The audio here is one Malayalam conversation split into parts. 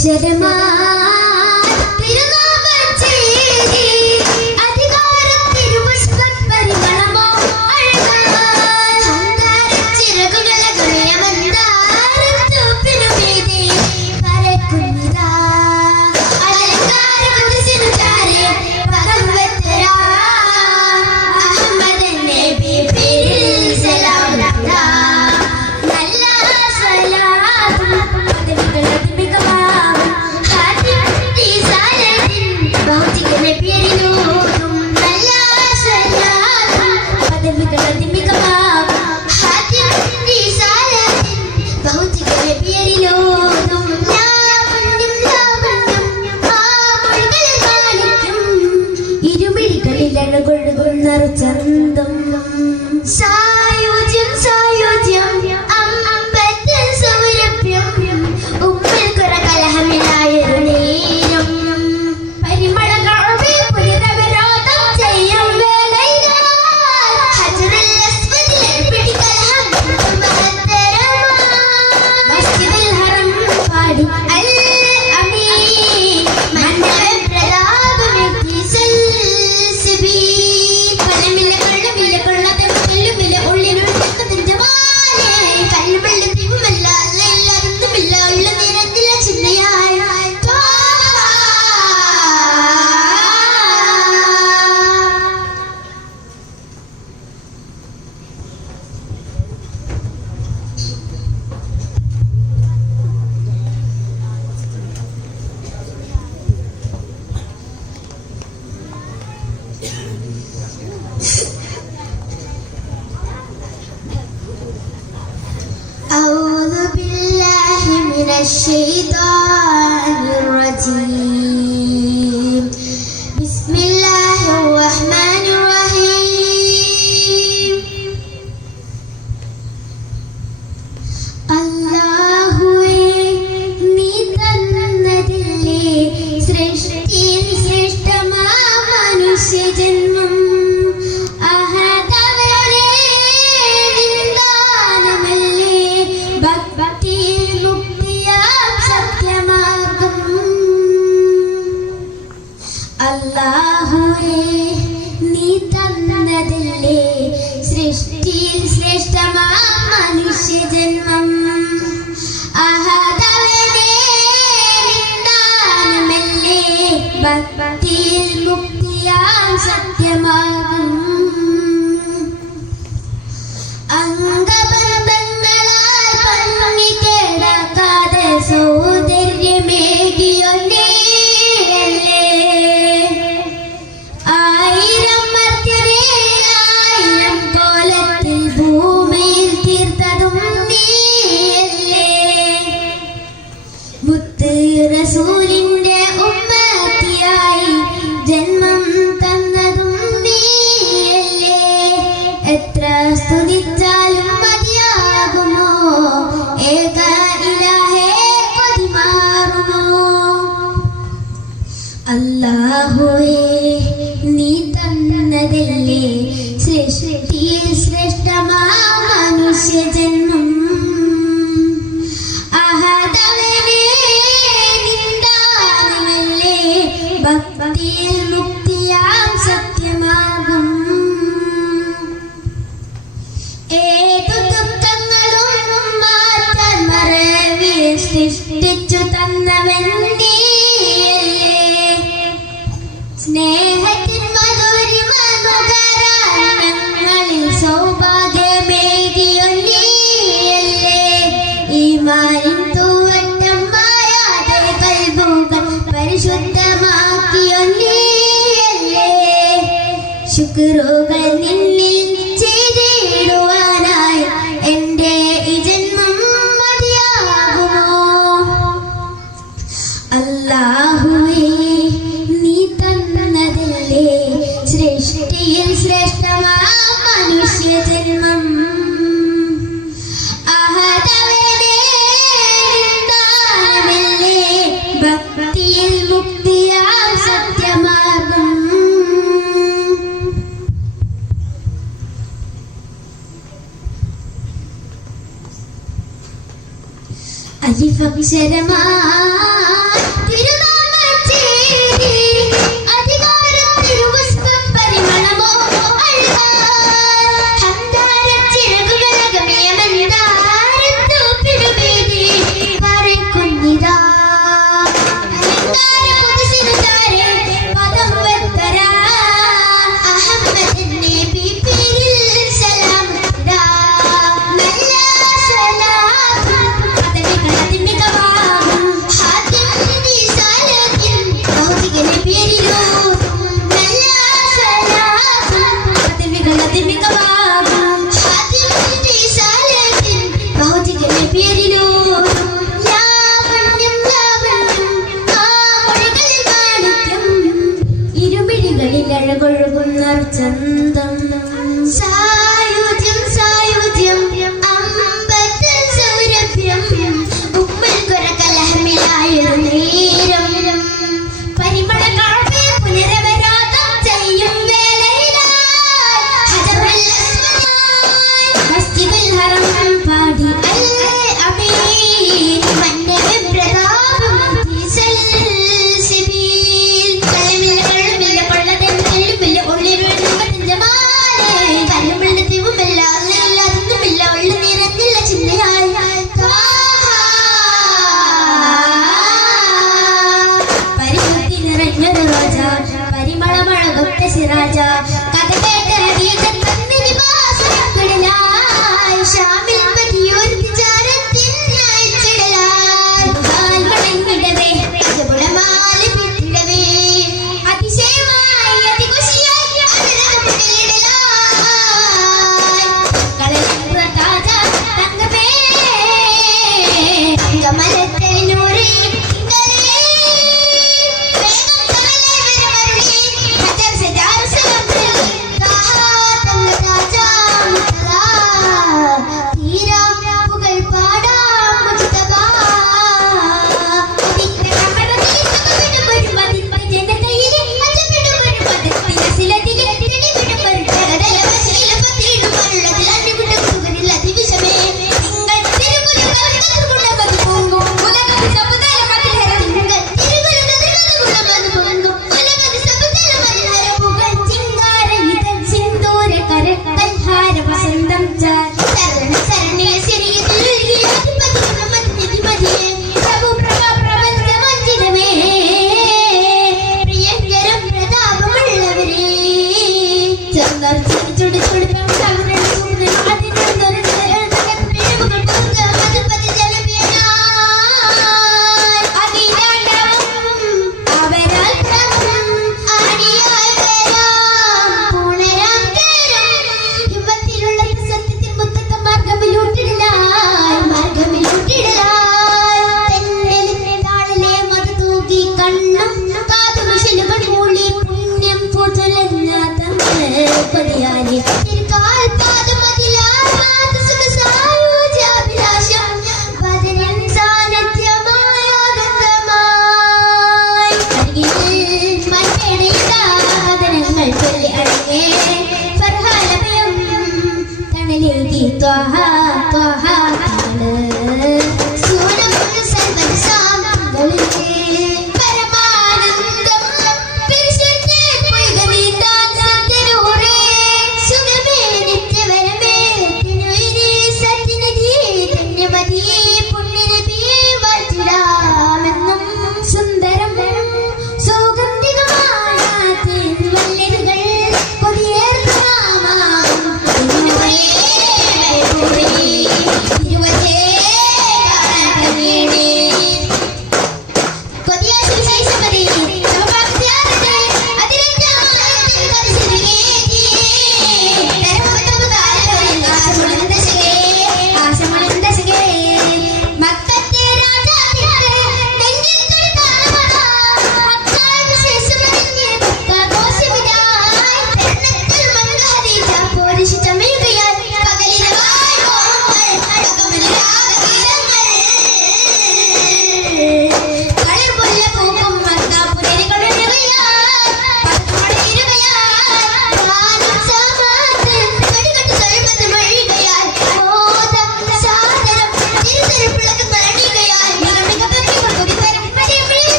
ser más. mexe e dói. 拜拜 ಮಾತ್ರ 写的吗？റോജ പരിമളമഴകൊത്ത സിറാജ കഥ കേട്ട് ഹദീജൻ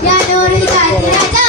Ya no olvidaré.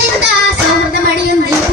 മനുഷ്യന്റെ മതചിന്ത